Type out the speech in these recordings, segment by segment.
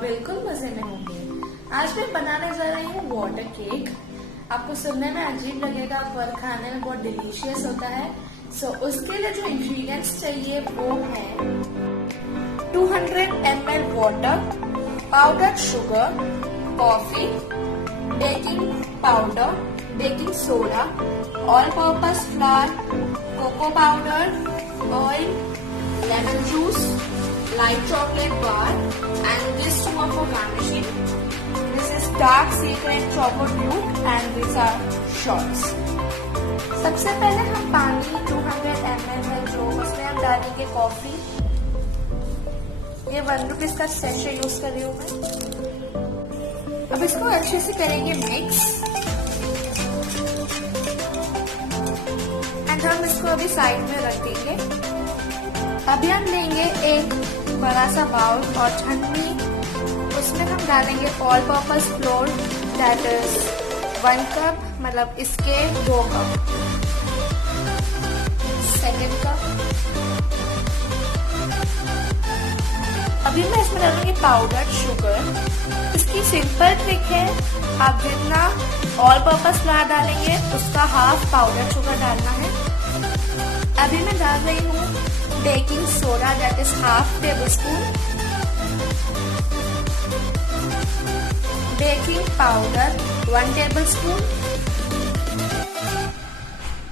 बिल्कुल मजे में होंगे। आज मैं बनाने जा रही हूँ वाटर केक। आपको सुनने में अजीब लगेगा पर खाने में बहुत डिलीशियस होता है। उसके लिए जो इंग्रेडिएंट्स चाहिए वो है 200 ml water, powder sugar, coffee, baking powder, baking soda, all purpose flour, cocoa powder, oil, lemon juice, light chocolate bar, and this one for garnishing. This is dark secret chocolate milk and these are shots. सबसे पहले हम पानी 200 ml है जो उसमें हम डालेंगे coffee. ये 1 रुपीज का सैशे यूज कर रही हूँ मैं। अब इसको अच्छे से करेंगे मिक्स एंड हम इसको अभी साइड में रख देंगे। अभी हम लेंगे एक बड़ा सा बाउल और छन्नी, उसमें हम डालेंगे all purpose floor that is 1 cup, मतलब इसके 2 कप, सेकेंड कप। अभी मैं इसमें डालूंगी पाउडर शुगर। इसकी सिंपल ट्रिक है, आप जितना ऑल पर्पस फ्लावर डालेंगे उसका हाफ पाउडर शुगर डालना है। अभी मैं डाल रही हूँ baking soda that is half tablespoon, baking powder 1 tablespoon,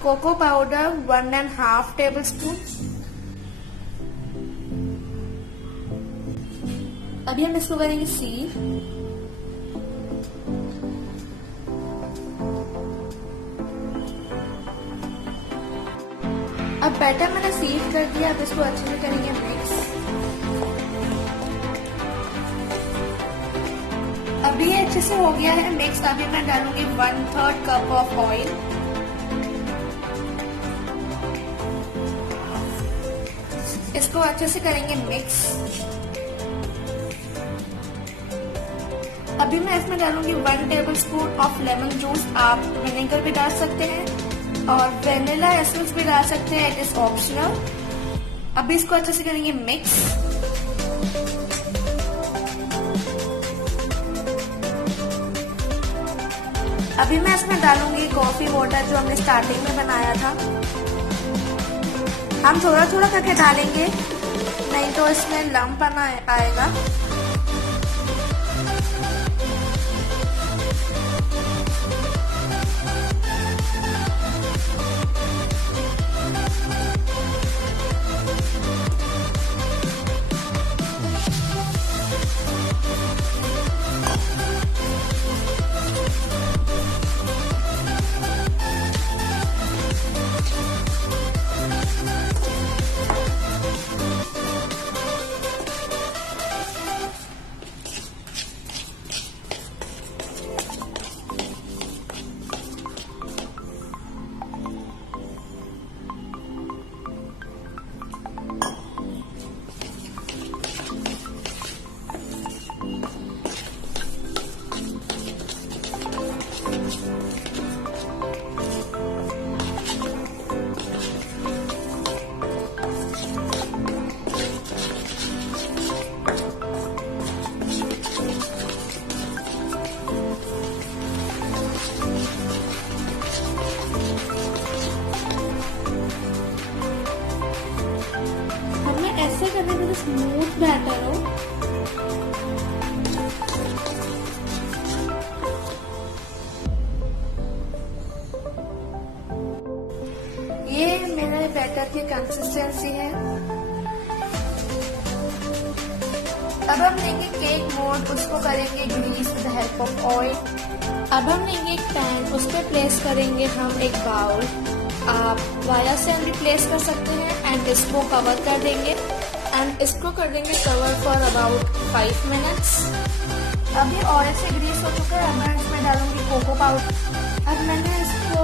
cocoa powder 1.5 tablespoon. अभी हम इसको करेंगे सीव। अब बैटर मैंने सीव कर दिया। अब इसको अच्छे से करेंगे मिक्स। अभी ये अच्छे से हो गया है मिक्स। अभी मैं डालूंगी 1/3 कप ऑफ ऑयल। इसको अच्छे से करेंगे मिक्स। अभी मैं इसमें डालूंगी 1 table spoon of lemon juice. आप विनेगर भी डाल सकते हैं और वेनिला एसेंस भी डाल सकते हैं, इट इज ऑप्शनल। अभी इसको अच्छे से करेंगे मिक्स। अभी मैं इसमें डालूंगी कॉफी वाटर जो हमने स्टार्टिंग में बनाया था। हम थोड़ा थोड़ा करके डालेंगे, नहीं तो इसमें लम्प आएगा। ऐसे करने में स्मूथ बैटर हो। ये मेरे बैटर की कंसिस्टेंसी है। अब हम लेंगे केक मोल्ड, उसको करेंगे grease with the help of oil. अब हम लेंगे एक पैन, उस पर प्लेस करेंगे हम एक बाउल। आप वाया से भी प्लेस कर सकते हैं एंड इसको कवर कर देंगे एंड इसको कर देंगे कवर फॉर अबाउट 5 मिनट्स। अभी ऑयल से ग्रीस हो चुका है। अब मैं इसमें डालूंगी कोको पाउडर। अब मैंने इसको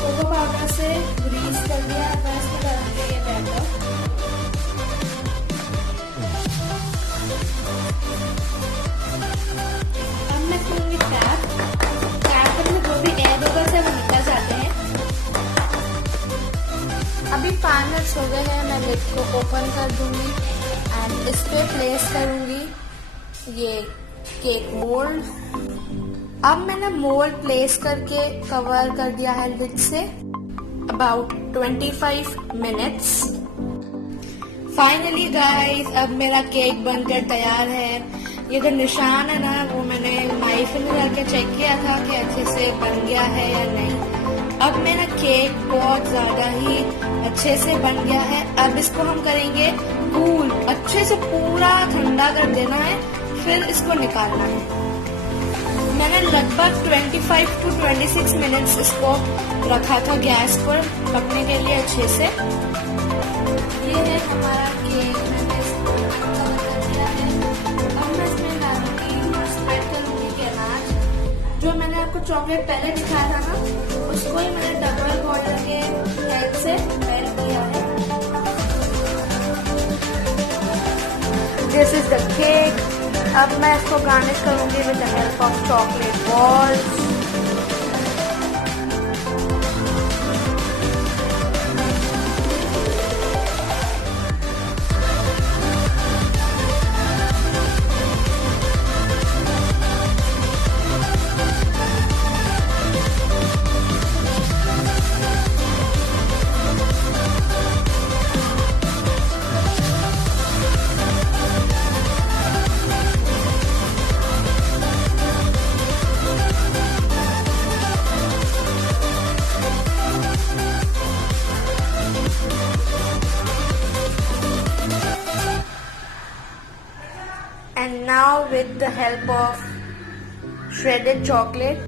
कोको पाउडर से ग्रीस कर दिया। अब मैं इसमें डालूंगी ये बैटर। अब मैं करूंगी टैप में जो भी एयर बबल्स है वो निकल जाते हैं। अभी 5 मिनट्स हो गए हैं। मैं लिड को ओपन कर दूंगी एंड इस पे प्लेस करूंगी ये केक मोल्ड। अब मैंने मोल्ड प्लेस करके कवर कर दिया है lid say about 25 minutes. Finally guys, अब मेरा केक बनकर तैयार है। ये जो निशान है ना, वो मैंने नाइफ में रख के चेक किया था कि अच्छे से बन गया है या नहीं। अब मेरा केक बहुत ज्यादा ही अच्छे से बन गया है। अब इसको हम करेंगे कूल, अच्छे से पूरा ठंडा कर देना है, फिर इसको निकालना है। मैंने लगभग 25 to 26 मिनट्स इसको रखा था गैस पर पकने के लिए अच्छे से। ये है हमारा केक, मैंने इसको कवर कर दिया है। अब मैं इसमें डालूंगी और स्प्रेड करूंगी गनाश। जो मैंने आपको चॉकलेट पहले दिखाया था ना, उसको ही मैंने डबल बॉर्डर के हेल्प से मेल्ट किया है। This is the cake. अब मैं इसको गार्निश करूंगी with the help of chocolate balls. And now with the help of shredded chocolate,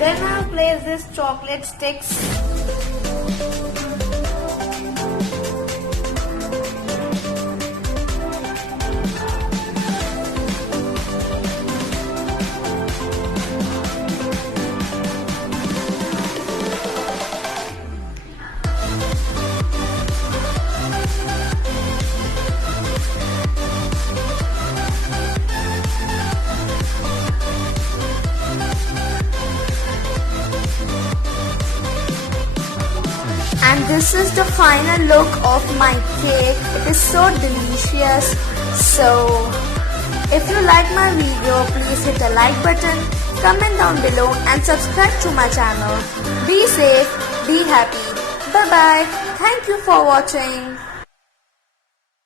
then I'll place this chocolate sticks and this is the final look of my cake. It is so delicious. So if you like my video, please hit the like button, comment down below and subscribe to my channel. Be safe, be happy. Bye bye. Thank you for watching.